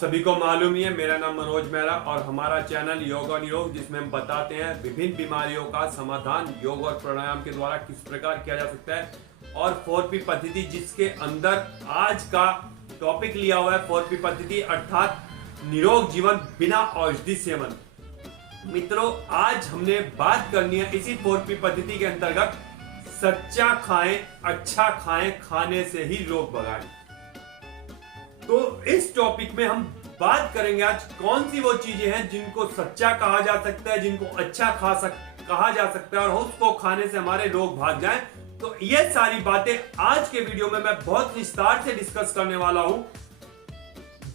सभी को मालूम ही है, मेरा नाम मनोज मेहरा और हमारा चैनल योग और योग, जिसमें हम बताते हैं विभिन्न बीमारियों का समाधान योग और प्राणायाम के द्वारा किस प्रकार किया जा सकता है। और 4P पद्धति, जिसके अंदर आज का टॉपिक लिया हुआ है 4P पद्धति, अर्थात निरोग जीवन बिना औषधि सेवन। मित्रों, आज हमने बात करनी है इसी 4P पद्धति के अंतर्गत सच्चा खाएं, अच्छा खाएं, खाने से ही रोग भगाएं। तो इस टॉपिक में हम बात करेंगे आज कौन सी वो चीजें हैं जिनको सच्चा कहा जा सकता है, जिनको अच्छा कहा जा सकता है और उसको खाने से हमारे रोग भाग जाएं। तो ये सारी बातें आज के वीडियो में मैं बहुत विस्तार से डिस्कस करने वाला हूं।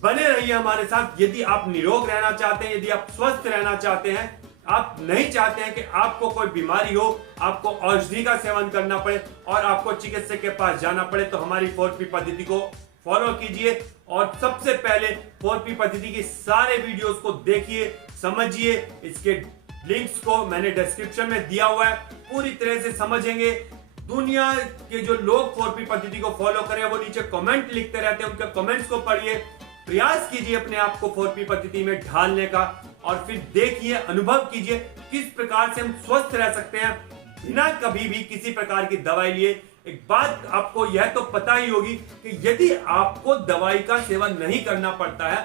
बने रहिए हमारे साथ। यदि आप निरोग रहना चाहते हैं, यदि आप स्वस्थ रहना चाहते हैं, आप नहीं चाहते हैं कि आपको कोई बीमारी हो, आपको औषधि का सेवन करना पड़े और आपको चिकित्सक के पास जाना पड़े, तो हमारी 4P पद्धति को फॉलो कीजिए। और सबसे पहले 4P पद्धति की सारे वीडियोस को देखिए, समझिए। इसके लिंक्स को मैंने डिस्क्रिप्शन में दिया हुआ है, पूरी तरह से समझेंगे। दुनिया के जो लोग 4P पद्धति को फॉलो करें वो नीचे कमेंट लिखते रहते हैं, उनके कमेंट्स को पढ़िए, प्रयास कीजिए अपने आप को 4P पद्धति में ढालने का और फिर देखिए, अनुभव कीजिए किस प्रकार से हम स्वस्थ रह सकते हैं बिना कभी भी किसी प्रकार की दवाई लिए। एक बात आपको यह तो पता ही होगी कि यदि आपको दवाई का सेवन नहीं करना पड़ता है,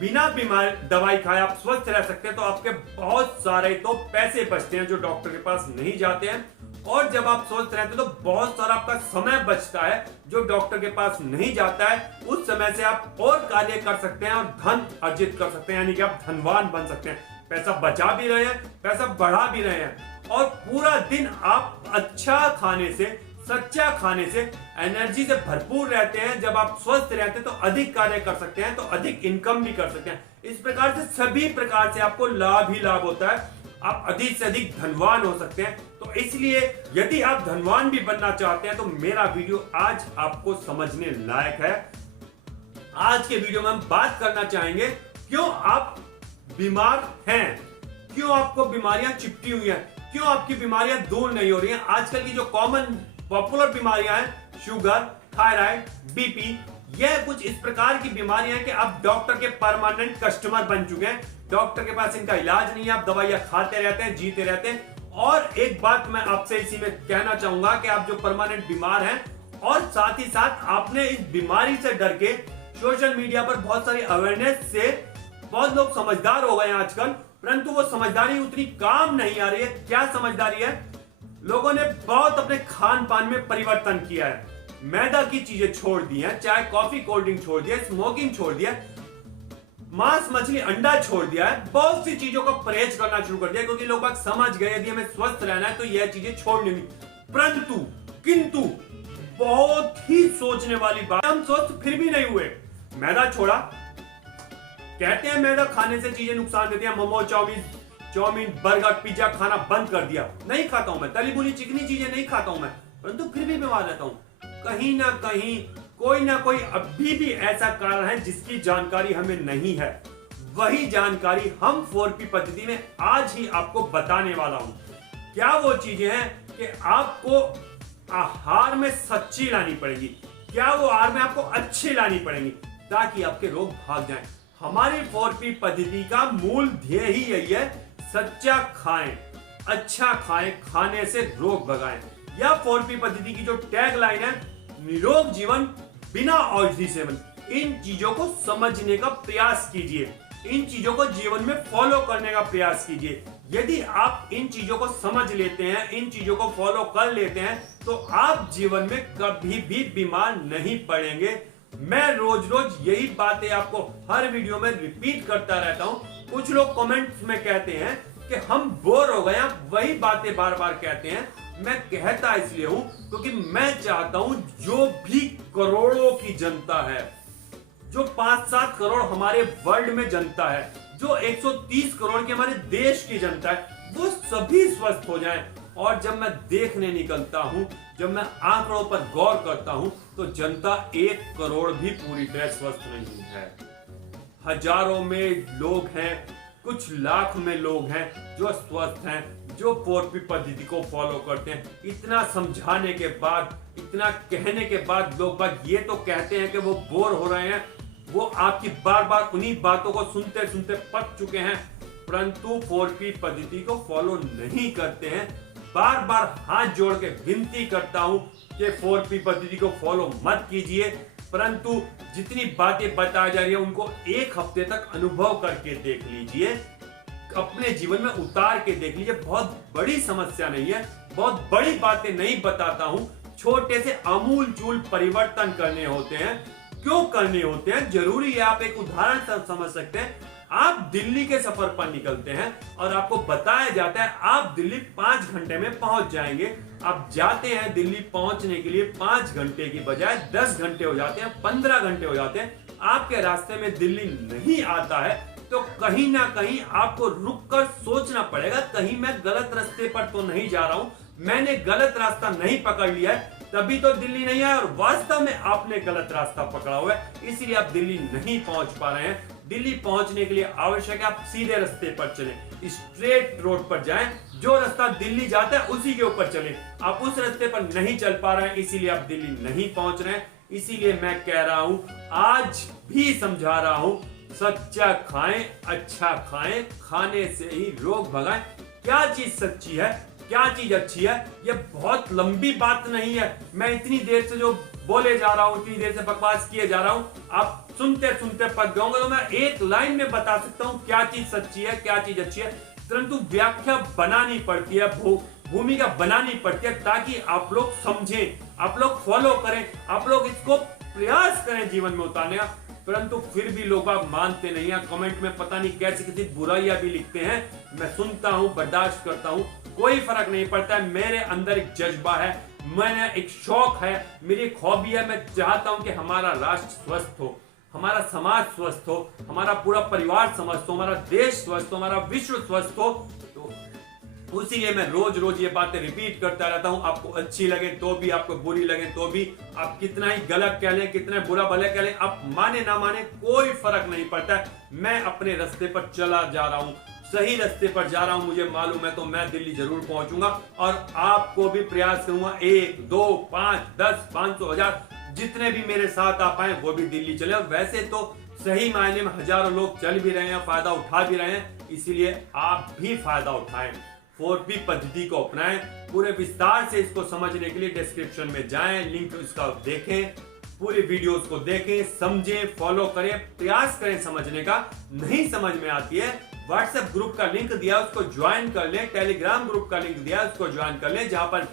बिना बीमार दवाई खाए आप स्वस्थ रह सकते हैं, तो आपके बहुत सारे तो पैसे बचते हैं जो डॉक्टर के पास नहीं जाते हैं। और जब आप स्वस्थ रहते हैं तो बहुत सारा आपका समय बचता है जो डॉक्टर के पास नहीं जाता है। उस समय से आप और कार्य कर सकते हैं और धन अर्जित कर सकते हैं, यानी कि आप धनवान बन सकते हैं। पैसा बचा भी रहे हैं, पैसा बढ़ा भी रहे हैं और पूरा दिन आप अच्छा खाने से, सच्चा खाने से, एनर्जी से भरपूर रहते हैं। जब आप स्वस्थ रहते हैं तो अधिक कार्य कर सकते हैं, तो अधिक इनकम भी कर सकते हैं। इस प्रकार से सभी प्रकार से आपको लाभ ही लाभ होता है, आप अधिक से अधिक धनवान हो सकते हैं। तो इसलिए यदि आप धनवान भी बनना चाहते हैं तो मेरा वीडियो आज आपको समझने लायक है। आज के वीडियो में हम बात करना चाहेंगे क्यों आप बीमार हैं, क्यों आपको बीमारियां चिपकी हुई हैं, क्यों आपकी बीमारियां दूर नहीं हो रही हैं। आजकल की जो कॉमन पॉपुलर बीमारियां हैं, शुगर, थायराइड, बीपी, यह कुछ इस प्रकार की बीमारियां हैं कि आप डॉक्टर के परमानेंट कस्टमर बन चुके हैं। डॉक्टर के पास इनका इलाज नहीं है, आप दवाइयां खाते रहते हैं, जीते रहते हैं। और एक बात मैं आपसे इसी में कहना चाहूंगा कि आप जो परमानेंट बीमार हैं और साथ ही साथ आपने इस बीमारी से डर के सोशल मीडिया पर बहुत सारी अवेयरनेस से बहुत लोग समझदार हो गए हैं आजकल, परंतु वो समझदारी उतनी काम नहीं आ रही है। क्या समझदारी है? लोगों ने बहुत अपने खान पान में परिवर्तन किया है, मैदा की चीजें छोड़ दी हैं, चाय, कॉफी, कोल्ड ड्रिंक छोड़ दिया, स्मोकिंग छोड़ दिया, मांस, मछली, अंडा छोड़ दिया है, बहुत सी चीजों का परहेज करना शुरू कर दिया, क्योंकि लोग बात समझ गए यदि हमें स्वस्थ रहना है तो यह चीजें छोड़नी नहीं। परंतु किंतु बहुत ही सोचने वाली बात, हम स्वस्थ फिर भी नहीं हुए। मैदा छोड़ा, कहते हैं मैदा खाने से चीजें नुकसान देती हैं, मोमो, चाउमीन, बर्गर, पिज्जा खाना बंद कर दिया। नहीं खाता हूं मैं, तली बुली चिकनी चीजें नहीं खाता हूं मैं, परंतु फिर भी बीमार रहता हूं। कहीं ना कहीं कोई ना कोई अभी भी ऐसा कारण है जिसकी जानकारी हमें नहीं है। वही जानकारी हम 4P पद्धति में आज ही आपको बताने वाला हूं। क्या वो चीजें हैं कि आपको आहार में सच्ची लानी पड़ेगी, क्या वो आहार में आपको अच्छी लानी पड़ेगी ताकि आपके रोग भाग जाएं। हमारी 4P पद्धति का मूल ध्येय ही यही है, सच्चा खाएं, अच्छा खाएं, खाने से रोग भगाएं। यह 4P पद्धति की जो टैग लाइन है, निरोग जीवन बिना औषधि सेवन। इन चीजों को समझने का प्रयास कीजिए, इन चीजों को जीवन में फॉलो करने का प्रयास कीजिए। यदि आप इन चीजों को समझ लेते हैं, इन चीजों को फॉलो कर लेते हैं, तो आप जीवन में कभी भी बीमार नहीं पड़ेंगे। मैं रोज रोज यही बातें आपको हर वीडियो में रिपीट करता रहता हूं। कुछ लोग कमेंट्स में कहते हैं कि हम बोर हो गए, आप वही बातें बार बार कहते हैं। मैं कहता इसलिए हूं क्योंकि मैं चाहता हूं जो भी करोड़ों की जनता है, जो 5-7 करोड़ हमारे वर्ल्ड में जनता है, जो 130 करोड़ की हमारे देश की जनता है, वो सभी स्वस्थ हो जाएं। और जब मैं देखने निकलता हूं, जब मैं आंकड़ों पर गौर करता हूं, तो जनता 1 करोड़ भी पूरी तरह स्वस्थ नहीं है। हजारों में लोग हैं, कुछ लाख में लोग हैं जो स्वस्थ हैं, जो 4P पद्धति को फॉलो करते हैं। इतना समझाने के बाद, इतना कहने के बाद लोग बात ये तो कहते हैं कि वो बोर हो रहे हैं। वो आपकी बार बार उन्हीं बातों को सुनते सुनते पक चुके हैं, परंतु 4P पद्धति को फॉलो नहीं करते हैं। बार बार हाथ जोड़ के विनती करता हूं कि 4P पद्धति को फॉलो मत कीजिए, परंतु जितनी बातें बताई जा रही है उनको एक हफ्ते तक अनुभव करके देख लीजिए, अपने जीवन में उतार के देख लीजिए। बहुत बड़ी समस्या नहीं है, बहुत बड़ी बातें नहीं बताता हूं, छोटे से आमूल चूल परिवर्तन करने होते हैं। क्यों करने होते हैं जरूरी है, आप एक उदाहरण समझ सकते हैं। आप दिल्ली के सफर पर निकलते हैं और आपको बताया जाता है आप दिल्ली 5 घंटे में पहुंच जाएंगे। आप जाते हैं, दिल्ली पहुंचने के लिए 5 घंटे की बजाय 10 घंटे हो जाते हैं, 15 घंटे हो जाते हैं। आपके रास्ते में दिल्ली नहीं आता है तो कहीं ना कहीं आपको रुककर सोचना पड़ेगा, कहीं मैं गलत रास्ते पर तो नहीं जा रहा हूं, मैंने गलत रास्ता नहीं पकड़ लिया है, तभी तो दिल्ली नहीं आया और वास्तव में आपने गलत रास्ता पकड़ा हुआ है, इसीलिए आप दिल्ली नहीं पहुंच पा रहे हैं। दिल्ली पहुंचने के लिए आवश्यक है आप सीधे रास्ते पर चलें, स्ट्रेट रोड पर जाएं, जो रास्ता दिल्ली जाता है उसी के ऊपर चलें। आप उस रास्ते पर नहीं चल पा रहे हैं, इसीलिए आप दिल्ली नहीं पहुंच रहे हैं। इसीलिए मैं कह रहा हूं, आज भी समझा रहा हूं, सच्चा खाएं, अच्छा खाएं, खाने से ही रोग भगाएं। क्या चीज सच्ची है, क्या चीज अच्छी है, ये बहुत लंबी बात नहीं है। मैं इतनी देर से जो बोले जा रहा हूं, इतनी देर से बकवास किए जा रहा हूं, आप सुनते सुनते पक जाओगे। तो मैं एक लाइन में बता सकता हूं क्या चीज सच्ची है, क्या चीज अच्छी है, परंतु व्याख्या बनानी पड़ती है, भूमिका बनानी पड़ती है, ताकि आप लोग समझें, आप लोग फॉलो करें, आप लोग इसको प्रयास करें जीवन में उतारने का। परंतु फिर भी लोग आप मानते नहीं हैं, कमेंट में पता नहीं कैसी कैसी बुराइयां भी लिखते हैं। मैं सुनता हूं, बर्दाश्त करता हूं, कोई फर्क नहीं पड़ता है। मेरे अंदर एक जज्बा है, मैंने एक शौक है, मेरी एक हॉबी है। मैं चाहता हूं कि हमारा राष्ट्र स्वस्थ हो, हमारा समाज स्वस्थ हो, हमारा पूरा परिवार स्वस्थ हो, हमारा देश स्वस्थ हो, हमारा विश्व स्वस्थ हो। तो उसीलिए मैं रोज रोज ये बातें रिपीट करता रहता हूं। आपको अच्छी लगे तो भी, आपको बुरी लगे तो भी, आप कितना ही गलत कह लें, कितना बुरा भले कह लें, आप माने ना माने कोई फर्क नहीं पड़ता है। मैं अपने रास्ते पर चला जा रहा हूं, सही रास्ते पर जा रहा हूं, मुझे मालूम है। तो मैं दिल्ली जरूर पहुंचूंगा और आपको भी प्रयास करूंगा, 1, 2, 5, 10, 500, 1000 जितने भी मेरे साथ आ पाए वो भी दिल्ली चले। और वैसे तो सही मायने में हजारों लोग चल भी रहे हैं, फायदा उठा भी रहे हैं, इसीलिए आप भी फायदा उठाएं, 4P पद्धति को अपनाएं। पूरे विस्तार से इसको समझने के लिए डिस्क्रिप्शन में जाएं, लिंक इसका देखें, पूरे वीडियोस को देखें, समझें, फॉलो करें, प्रयास करें समझने का। नहीं समझ में आती है, व्हाट्सएप ग्रुप का लिंक दिया उसको ज्वाइन कर लें, टेलीग्राम ग्रुप का लिंक दिया उसको ज्वाइन कर लें, जहां पर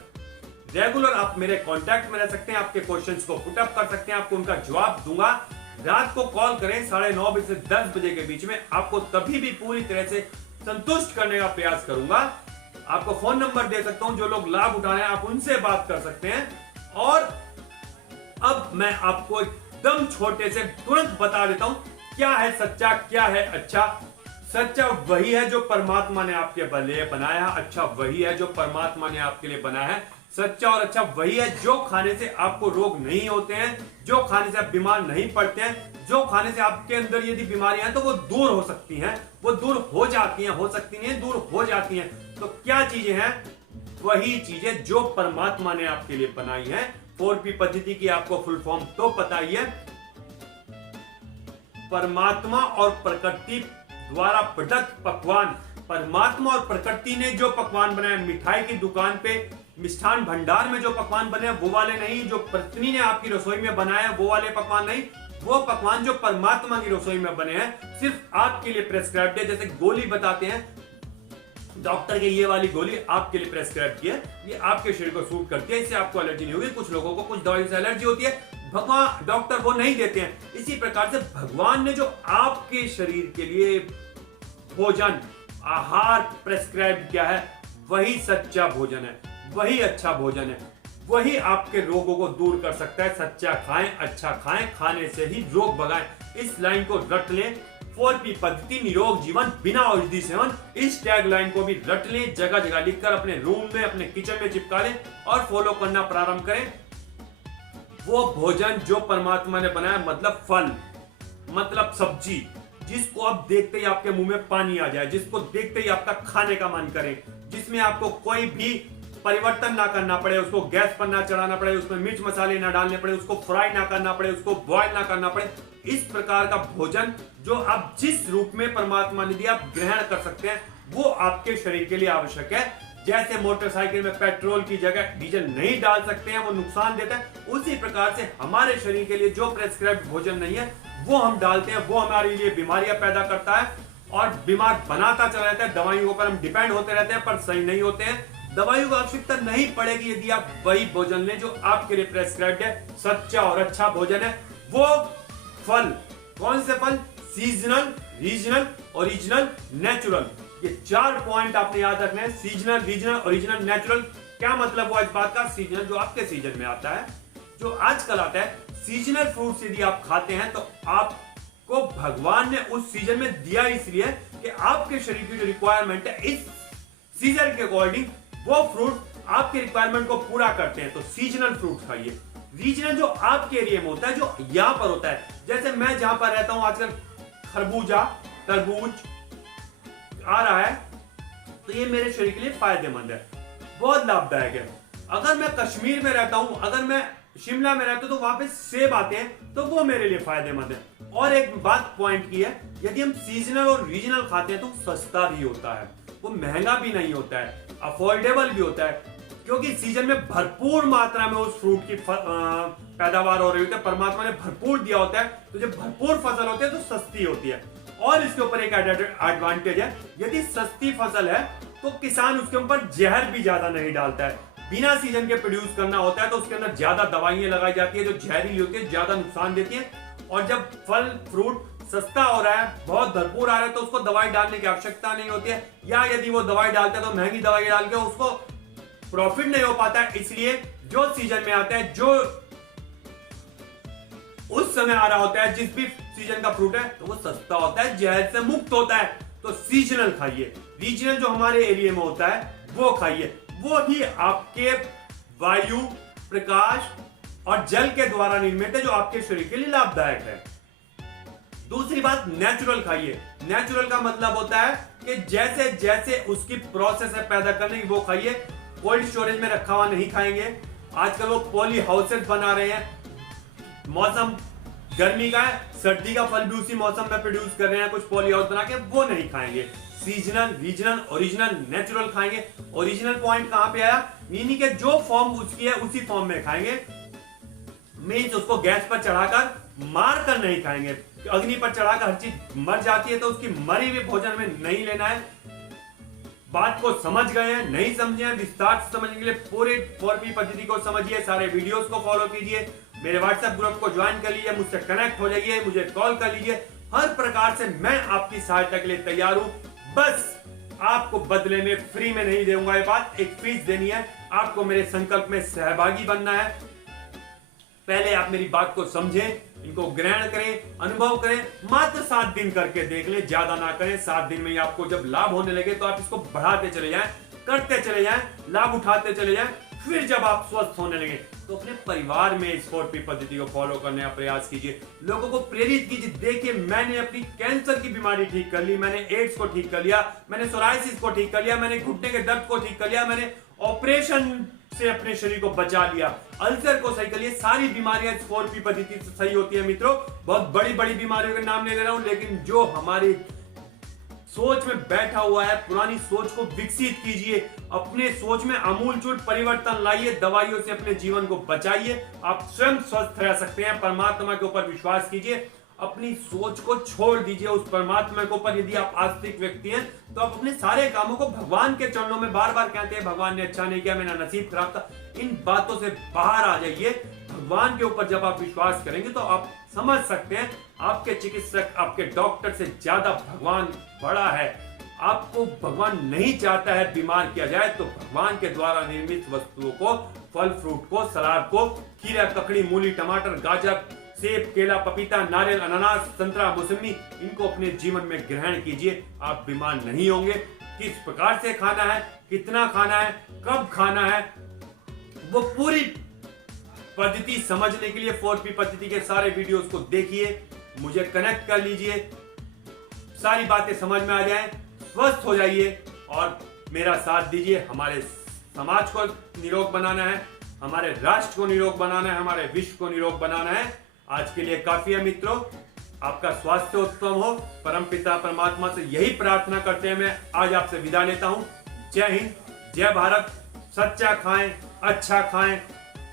रेगुलर आप मेरे कांटेक्ट में रह सकते हैं, आपके क्वेश्चंस को पुट अप कर सकते हैं, आपको उनका जवाब दूंगा। रात को कॉल करें 9:30 बजे से 10 बजे के बीच में, आपको तभी भी पूरी तरह से संतुष्ट करने का प्रयास करूंगा। आपको फोन नंबर दे सकता हूं, जो लोग लाभ उठा रहे हैं आप उनसे बात कर सकते हैं। और अब मैं आपको एकदम छोटे से तुरंत बता देता हूं क्या है सच्चा, क्या है अच्छा। सच्चा वही है जो परमात्मा ने आपके लिए बनाया है, अच्छा वही है जो परमात्मा ने आपके लिए बनाया है। सच्चा और अच्छा वही है जो खाने से आपको रोग नहीं होते हैं, जो खाने से आप बीमार नहीं पड़ते हैं, जो खाने से आपके अंदर यदि बीमारियां हैं तो वो दूर हो सकती हैं, वो दूर हो जाती हैं, हो सकती नहीं दूर हो जाती हैं। तो क्या चीजें हैं, वही चीजें जो परमात्मा ने आपके लिए बनाई है। 4P पद्धति की आपको फुल फॉर्म तो पता ही है, परमात्मा और प्रकृति द्वारा प्रदत्त पकवान। परमात्मा और प्रकृति ने जो पकवान बनाए, मिठाई की दुकान पे मिष्ठान भंडार में जो पकवान बने वो वाले नहीं, जो पत्नी ने आपकी रसोई में बनाया वो वाले पकवान नहीं, वो पकवान जो परमात्मा की रसोई में बने हैं, सिर्फ आपके लिए प्रेस्क्राइब्ड है। जैसे गोली बताते हैं डॉक्टर के, ये वाली गोली आपके लिए प्रेस्क्राइब की है, ये आपके शरीर को सूट करती है, इससे आपको एलर्जी नहीं होगी। कुछ लोगों को कुछ दवाई से एलर्जी होती है, भगवान डॉक्टर वो नहीं देते हैं। इसी प्रकार से भगवान ने जो आपके शरीर के लिए भोजन, आहार प्रेस्क्राइब किया है, वही सच्चा भोजन है, वही अच्छा भोजन है, वही आपके रोगों को दूर कर सकता है। सच्चा खाएं, अच्छा खाएं, खाने से ही रोग भगाएं। इस लाइन को रट लें, 4P पद्धति निरोग जीवन बिना औषधि सेवन। इस टैग लाइन को भी रट लें, जगह जगह लिखकर अपने रूम में, अपने किचन में चिपका लें और फॉलो करना प्रारंभ करें। वो भोजन जो परमात्मा ने बनाया, मतलब फल, मतलब सब्जी, जिसको आप देखते ही आपके मुंह में पानी आ जाए, जिसको देखते ही आपका खाने का मन करे, जिसमें आपको कोई भी परिवर्तन ना करना पड़े, उसको गैस पर ना चढ़ाना पड़े, उसमें मिर्च मसाले ना डालने पड़े, उसको फ्राई ना करना पड़े, उसको बॉयल ना करना पड़े। इस प्रकार का भोजन जो आप जिस रूप में परमात्मा ने दिया आप ग्रहण कर सकते हैं, वो आपके शरीर के लिए आवश्यक है। जैसे मोटरसाइकिल में पेट्रोल की जगह डीजल नहीं डाल सकते हैं, वो नुकसान देता है, उसी प्रकार से हमारे शरीर के लिए जो प्रेस्क्राइब्ड भोजन नहीं है वो हम डालते हैं, वो हमारे लिए बीमारियां पैदा करता है और बीमार बनाता चला जाता है। दवाइयों के ऊपर हम डिपेंड होते रहते हैं पर सही नहीं होते हैं। दवाइयों की आवश्यकता नहीं पड़ेगी यदि आप वही भोजन लें जो आपके लिए प्रेस्क्राइब्ड है, सच्चा और अच्छा भोजन है। वो फल, कौन से फल? Seasonal, regional, original, natural. ये 4 पॉइंट आपने याद रखने हैं। Seasonal, regional, original, natural. क्या मतलब हुआ इस बात का? सीजनल जो आपके सीजन में आता है, जो आजकल आता है। सीजनल फ्रूट्स यदि आप खाते हैं तो आपको भगवान ने उस सीजन में दिया इसलिए कि आपके शरीर की जो रिक्वायरमेंट है इस सीजन के अकॉर्डिंग वो फ्रूट आपके रिक्वायरमेंट को पूरा करते हैं, तो सीजनल फ्रूट खाइए। रीजनल जो आपके एरिया में होता है, जो यहां पर होता है, जैसे मैं जहां पर रहता हूं आजकल खरबूजा, तरबूज आ रहा है, तो ये मेरे शरीर के लिए फायदेमंद है, बहुत लाभदायक है। अगर मैं कश्मीर में रहता हूं, अगर मैं शिमला में रहता हूं, तो वहां पे सेब आते हैं, तो वो मेरे लिए फायदेमंद है। और एक बात पॉइंट की है, यदि हम सीजनल और रीजनल खाते हैं तो सस्ता भी होता है, वो महंगा भी नहीं होता है, अफोर्डेबल भी होता है, क्योंकि सीजन में भरपूर मात्रा में उस फ्रूट की पैदावार हो रही होती है, परमात्मा ने भरपूर दिया होता है, तो जब भरपूर फसल होती है तो सस्ती होती है। और इसके ऊपर एक एडवांटेज है, यदि सस्ती फसल है तो किसान उसके ऊपर जहर भी ज्यादा नहीं डालता है। बिना सीजन के प्रोड्यूस करना होता है तो उसके अंदर ज्यादा दवाइयां लगाई जाती है जो जहरीली होती है, ज्यादा नुकसान देती है। और जब फल फ्रूट सस्ता हो रहा है, बहुत भरपूर आ रहा है, तो उसको दवाई डालने की आवश्यकता नहीं होती है, या यदि वो दवाई डालते हैं तो महंगी दवाई डाल के उसको प्रॉफिट नहीं हो पाता है। इसलिए जो सीजन में आता है, जो उस समय आ रहा होता है, जिस भी सीजन का फ्रूट है, तो वो सस्ता होता है, जहर से मुक्त होता है, तो सीजनल खाइए। रीजनल जो हमारे एरिया में होता है वो खाइए, वो ही आपके वायु, प्रकाश और जल के द्वारा निर्मित है, जो आपके शरीर के लिए लाभदायक है। दूसरी बात, नेचुरल खाइए। नेचुरल का मतलब होता है कि जैसे जैसे उसकी प्रोसेस है पैदा करने की, वो खाइए। कोल्ड स्टोरेज में रखा हुआ नहीं खाएंगे। आजकल वो पॉली हाउसेस बना रहे हैं, मौसम गर्मी का है, सर्दी का फल भी उसी मौसम में प्रोड्यूस कर रहे हैं, कुछ पॉली हाउस बना के, वो नहीं खाएंगे। सीजनल, रीजनल, ओरिजिनल, नेचुरल खाएंगे। ओरिजिनल पॉइंट कहां पे आया? मीनिंग के जो फॉर्म उसकी है उसी फॉर्म में खाएंगे, मीन्स उसको गैस पर चढ़ाकर मार कर नहीं खाएंगे। अग्नि पर चढ़ाकर हर चीज मर जाती है, तो उसकी मरी हुई भोजन में नहीं लेना है। बात को समझ गए हैं? नहीं समझे हैं? विस्तार से समझने के लिए पूरे 4P पद्धति को समझिए, सारे वीडियोस को फॉलो कीजिए, मेरे व्हाट्सएप ग्रुप को ज्वाइन कर लीजिए, मुझसे कनेक्ट हो जाइए, मुझे कॉल कर लीजिए। हर प्रकार से मैं आपकी सहायता के लिए तैयार हूं। बस आपको बदले में फ्री में नहीं दूंगा, ये बात, एक फीस देनी है। आपको मेरे संकल्प में सहभागी बनना है। पहले आप मेरी बात को समझें, इनको ग्रहण करें, अनुभव करें। मात्र 7 दिन करके देख लें, ज्यादा ना करें। 7 दिन में ही आपको जब लाभ होने लगे तो आप इसको बढ़ाते चले जाएं, करते चले जाएं, लाभ उठाते चले जाएं। फिर जब आप स्वस्थ होने लगे तो अपने परिवार में इस 4P पद्धति को फॉलो करने का प्रयास कीजिए, लोगों को प्रेरित कीजिए। देखिए, मैंने अपनी कैंसर की बीमारी ठीक कर ली, मैंने एड्स को ठीक कर लिया, मैंने सोराइसिस को ठीक कर लिया, मैंने घुटने के दर्द को ठीक कर लिया, मैंने ऑपरेशन से अपने शरीर को बचा लिया, अल्सर को सही कर लिया। सारी बीमारियां इस 4P पद्धति से सही होती है मित्रों। बहुत बड़ी बड़ी बीमारियों के नाम नहीं ले रहा हूं, लेकिन जो हमारी सोच में बैठा हुआ है, पुरानी सोच को विकसित कीजिए, अपने सोच में आमूलचूल परिवर्तन लाइए, दवाइयों से अपने जीवन को बचाइए। आप स्वयं स्वस्थ रह सकते हैं। परमात्मा के ऊपर विश्वास कीजिए, अपनी सोच को छोड़ दीजिए उस परमात्मा के ऊपर। यदि आप आस्तिक व्यक्ति हैं तो आप अपने सारे कामों को भगवान के चरणों में बार बार कहते हैं, भगवान ने अच्छा नहीं किया, मेरा नसीब खराब था। इन बातों से बाहर आ जाइए। भगवान के ऊपर जब आप विश्वास करेंगे तो आप समझ सकते हैं, आपके चिकित्सक, आपके डॉक्टर से ज्यादा भगवान बड़ा है। आपको भगवान नहीं चाहता है बीमार किया जाए, तो भगवान के द्वारा निर्मित वस्तुओं को, फल फ्रूट को, सलाद को, खीरा, ककड़ी, मूली, टमाटर, गाजर, सेब, केला, पपीता, नारियल, अनानास, संतरा, मौसमी, इनको अपने जीवन में ग्रहण कीजिए। आप बीमार नहीं होंगे। किस प्रकार से खाना है, कितना खाना है, कब खाना है, वो पूरी पद्धति समझने के लिए 4P पद्धति के सारे वीडियोस को देखिए, मुझे कनेक्ट कर लीजिए, सारी बातें समझ में आ जाएं, स्वस्थ हो जाइए और मेरा साथ दीजिए। हमारे समाज को निरोग बनाना है, हमारे राष्ट्र को निरोग बनाना है, हमारे विश्व को निरोग बनाना है। आज के लिए काफी है मित्रों। आपका स्वास्थ्य उत्तम हो, परमपिता परमात्मा से यही प्रार्थना करते हैं। मैं आज आपसे विदा लेता हूं। जय हिंद, जय भारत। सच्चा खाएं, अच्छा खाएं,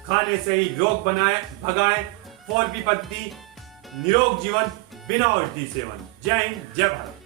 खाने से ही रोग बनाएं, भगाएं। 4P पद्धति, निरोग जीवन, बिना औषधि सेवन। जय हिंद, जय भारत।